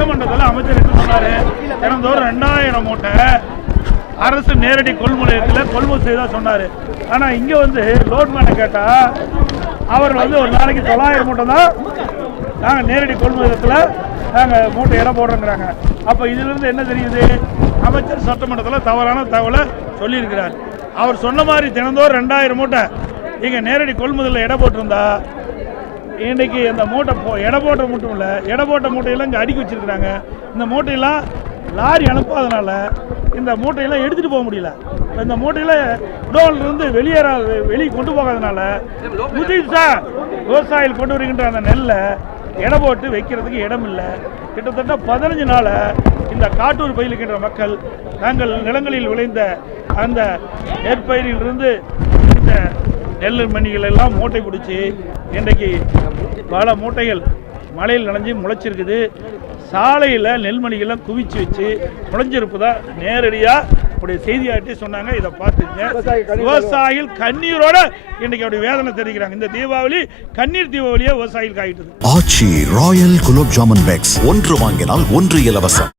சட்டமன்றத்தில் அமைச்சர் என்ன சொன்னாரு. தினந்தோறும் ரெண்டாயிரம் மூட்டை அரசு நேரடி கொள்முதலத்தில் கொள்முதல் செய்தா சொன்னார். ஆனால் இங்கே வந்து லோட்மேனை கேட்டால் அவர் வந்து ஒரு நாளைக்கு தொள்ளாயிரம் மூட்டை தான் நாங்கள் நேரடி கொள்முதலத்தில் நாங்கள் மூட்டை இடம் போடுறோங்கிறாங்க. அப்போ இதிலிருந்து என்ன தெரியுது? அமைச்சர் சட்டமன்றத்தில் தவறான தகவலை சொல்லியிருக்கிறார். அவர் சொன்ன மாதிரி தினந்தோறும் ரெண்டாயிரம் மூட்டை இங்கே நேரடி கொள்முதலில் இடம் போட்டிருந்தா இன்னைக்கு இந்த மூட்டை போ எடை போட்ட மட்டும் இல்லை. எடை போட்ட மூட்டையெல்லாம் இங்கே அடுக்கி வச்சுருக்குறாங்க. இந்த மூட்டையெல்லாம் லாரி அனுப்பாதனால இந்த மூட்டையெல்லாம் எடுத்துகிட்டு போக முடியல. இந்த மூட்டையில் குடோன்ல இருந்து வெளியேற வெளியே கொண்டு போகாதனால புதுசாக விவசாயிகள் கொண்டு வருகின்ற அந்த நெல்லை எடை போட்டு வைக்கிறதுக்கு இடம் இல்லை. கிட்டத்தட்ட பதினஞ்சு நாளை இந்த காட்டூர் பயிலுகின்ற மக்கள் நாங்கள் நிலங்களில் விளைந்த அந்த நெற்பயிரிலிருந்து நெல் மணிகள் எல்லாம் மூட்டை பிடிச்சி இன்றைக்கு பல மூட்டைகள் மழையில் நனைஞ்சு முளைச்சிருக்குது. சாலையில் நெல்மணிகள்லாம் குவிச்சு வச்சு முளைஞ்சிருப்பதா நேரடியாக அப்படி செய்தியாட்டி சொன்னாங்க. இதை பார்த்துங்க விவசாயிகள் கண்ணீரோட இன்னைக்கு அப்படி வேதனை தெரிவிக்கிறாங்க. இந்த தீபாவளி கண்ணீர் தீபாவளியே விவசாயிகளுக்கு ஆகிட்டது ஆட்சி ராயல் குலோப் ஜாமுன் பேக்ஸ். ஒன்று வாங்கினால் ஒன்று இலவசம்.